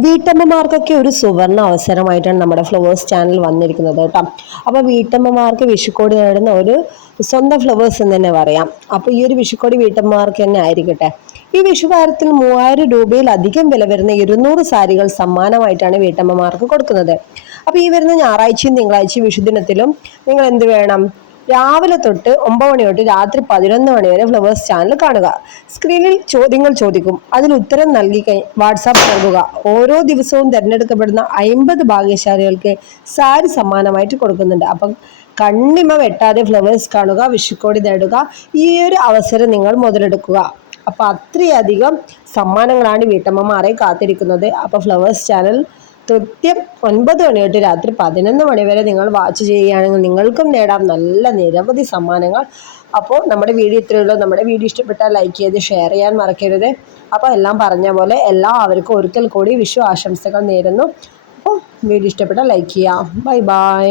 വീട്ടമ്മമാർക്കൊക്കെ ഒരു സുവർണ അവസരമായിട്ടാണ് നമ്മുടെ ഫ്ലവേഴ്സ് ചാനൽ വന്നിരിക്കുന്നത് കേട്ടോ. അപ്പൊ വീട്ടമ്മമാർക്ക് വിഷുക്കോടി നേടുന്ന ഒരു സ്വന്തം ഫ്ലവേഴ്സ് എന്ന് തന്നെ പറയാം. അപ്പൊ ഈ ഒരു വിഷുക്കോടി വീട്ടമ്മമാർക്ക് തന്നെ ആയിരിക്കട്ടെ. ഈ വിഷുകാലത്തിൽ 3000 രൂപയിലധികം വില വരുന്ന 200 സാരികൾ സമ്മാനമായിട്ടാണ് വീട്ടമ്മമാർക്ക് കൊടുക്കുന്നത്. അപ്പൊ ഈ വരുന്ന ഞായറാഴ്ചയും തിങ്കളാഴ്ചയും വിഷുദിനത്തിലും നിങ്ങൾ എന്ത് വേണം? രാവിലെ തൊട്ട് 9 മണി തൊട്ട് രാത്രി 11 മണി വരെ ഫ്ലവേഴ്സ് ചാനൽ കാണുക. സ്ക്രീനിൽ ചോദ്യങ്ങൾ ചോദിക്കും, അതിന് ഉത്തരം നൽകി വാട്സാപ്പ് നൽകുക. ഓരോ ദിവസവും തിരഞ്ഞെടുക്കപ്പെടുന്ന 50 ഭാഗ്യശാലികൾക്ക് സാരി സമ്മാനമായിട്ട് കൊടുക്കുന്നുണ്ട്. അപ്പം കണ്ണിമ വെട്ടാതെ ഫ്ലവേഴ്സ് കാണുക, വിഷുക്കോടി നേടുക. ഈ ഒരു അവസരം നിങ്ങൾ മുതലെടുക്കുക. അപ്പൊ അത്രയധികം സമ്മാനങ്ങളാണ് വീട്ടമ്മമാരെ കാത്തിരിക്കുന്നത്. അപ്പൊ ഫ്ലവേഴ്സ് ചാനൽ കൃത്യം 9 മണി തൊട്ട് രാത്രി 11 മണി വരെ നിങ്ങൾ വാച്ച് ചെയ്യുകയാണെങ്കിൽ നിങ്ങൾക്കും നേടാം നല്ല നിരവധി സമ്മാനങ്ങൾ. അപ്പോൾ നമ്മുടെ വീഡിയോ ഇത്രയേ ഉള്ളൂ. നമ്മുടെ വീഡിയോ ഇഷ്ടപ്പെട്ടാൽ ലൈക്ക് ചെയ്ത് ഷെയർ ചെയ്യാൻ മറക്കരുത്. അപ്പോൾ എല്ലാം പറഞ്ഞ പോലെ എല്ലാവർക്കും ഒരിക്കൽ കൂടി വിഷു ആശംസകൾ നേരുന്നു. അപ്പോൾ വീഡിയോ ഇഷ്ടപ്പെട്ടാൽ ലൈക്ക് ചെയ്യാം. Bye bye.